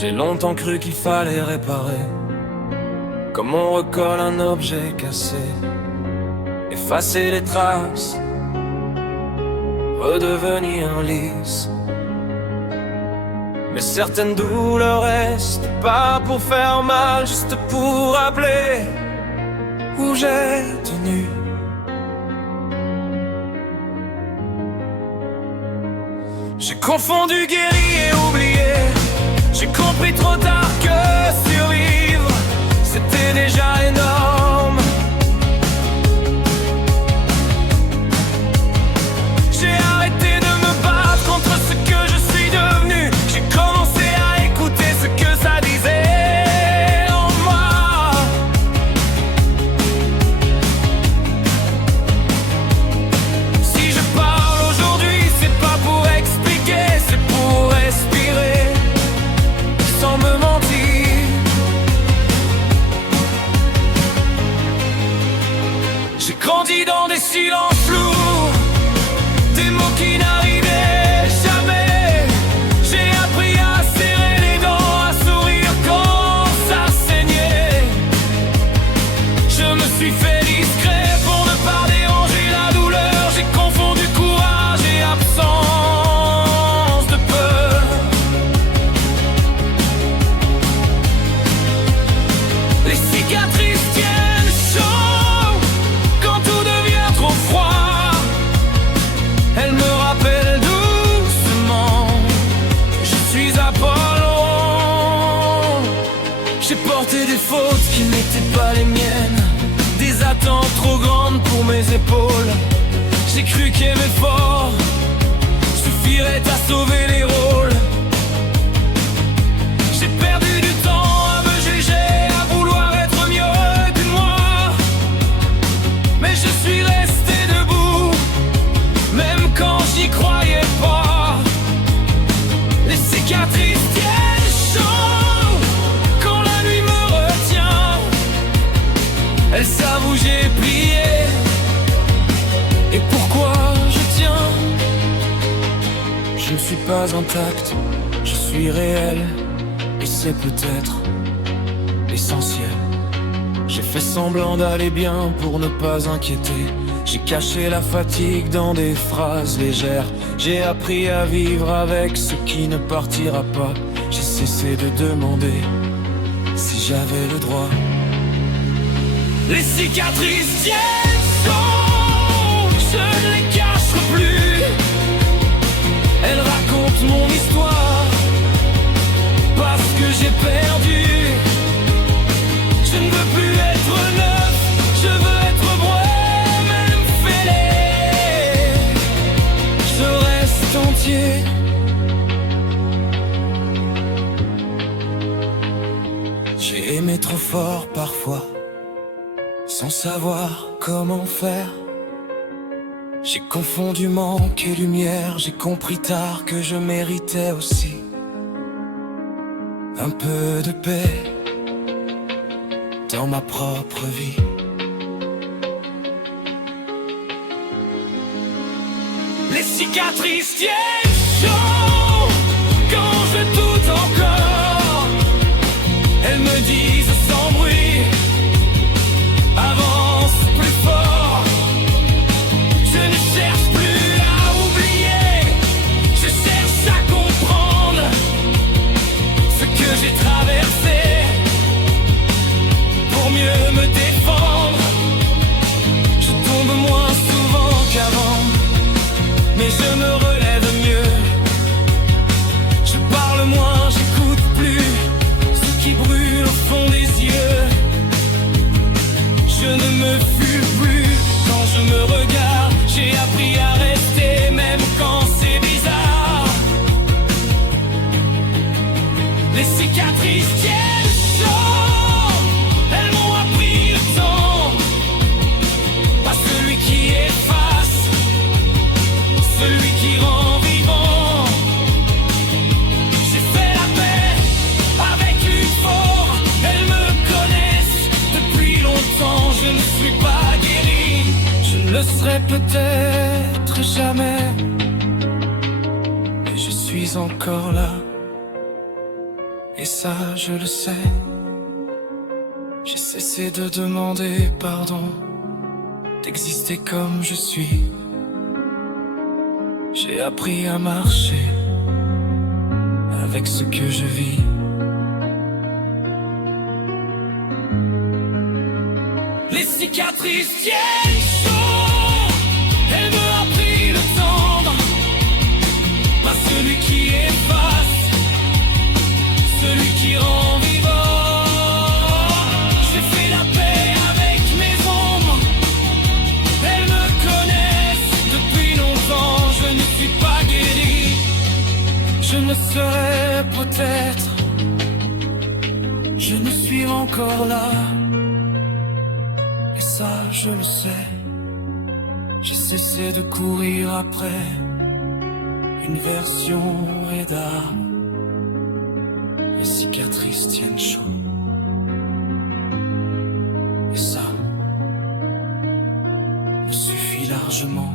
J'ai longtemps cru qu'il fallait réparer, comme on recolle un objet cassé, effacer les traces, redevenir lisse. Mais certaines douleurs restent pas pour faire mal, juste pour rappeler où j'ai tenu. J'ai confondu guéri et oublié. J'ai compris trop tard que survivre, c'était déjà énorme. J'ai arrêté de me battre contre ce que je suis devenu. J'ai commencé à écouter ce que ça disait en moi. Si je parle aujourd'hui, c'est pas pour expliquer, c'est pour respirer sans me mentir. J'ai grandi dans des silences lourds, des mots qui n'arrivaient jamais. J'ai appris à serrer les dents, à sourire quand ça saignait. Je me suis fait discret pour ne pas déranger la douleur. J'ai confondu courage et absence de peur. Les cicatrices tiennent chaud quand tout devient trop froid. Elles me rappellent doucement, je suis Apollon. J'ai porté des fautes qui n'étaient pas les miennes, des attentes trop grandes pour mes épaules. J'ai cru qu'aimer fort suffirait à sauver les rôles. J'ai perdu du temps à me juger, à vouloir être mieux que moi. Mais je suis resté debout, même quand j'y croyais pas. Les cicatrices tiennent chaud quand la nuit me retient. Elles savent où j'ai plié et pourquoi je tiens. Je ne suis pas intact, je suis réel, et c'est peut-être l'essentiel. J'ai fait semblant d'aller bien pour ne pas inquiéter. J'ai caché la fatigue dans des phrases légères. J'ai appris à vivre avec ce qui ne partira pas. J'ai cessé de demander si j'avais le droit. Les cicatrices tiennent chaud, je ne les cacherai plus. Elles racontent mon histoire, parce que j'ai perdu. Je ne veux plus être neuf, je veux être moi-même fêlé. Je reste entier. J'ai aimé trop fort parfois, sans savoir comment faire. J'ai confondu manque et lumière, j'ai compris tard que je méritais aussi un peu de paix dans ma propre vie. Les cicatrices tiennent chaud quand je doute encore. Elles me disent sans bruit, avance plus fort. Je ne cherche plus à oublier, je cherche à comprendre ce que j'ai traversé pour mieux me défendre. Je tombe moins souvent qu'avant, mais je me relève mieux. Je parle moins, j'écoute plus ce qui brûle au fond des yeux. Je ne me fuis plus quand je me regarde. J'ai appris à rester même quand c'est bizarre. Les cicatrices tiennent chaud, elles m'ont appris le temps. Pas celui qui efface, celui qui rend vivant. J'ai fait la paix avec une forme, elles me connaissent depuis longtemps. Je ne suis pas guéri, je ne le serai peut-être jamais, mais je suis encore là, et ça je le sais. J'ai cessé de demander pardon, d'exister comme je suis. J'ai appris à marcher avec ce que je vis. Les cicatrices tiennent chaud, elle me a pris le temps, pas celui qui efface, celui qui rend vivant. J'ai fait la paix avec mes ombres, elles me connaissent depuis longtemps. Je ne suis pas guéri, je ne serai peut-être, je ne suis encore là. Et ça je le sais, j'ai cessé de courir après une version et d'âme. Les cicatrices tiennent chaud, et ça me suffit largement.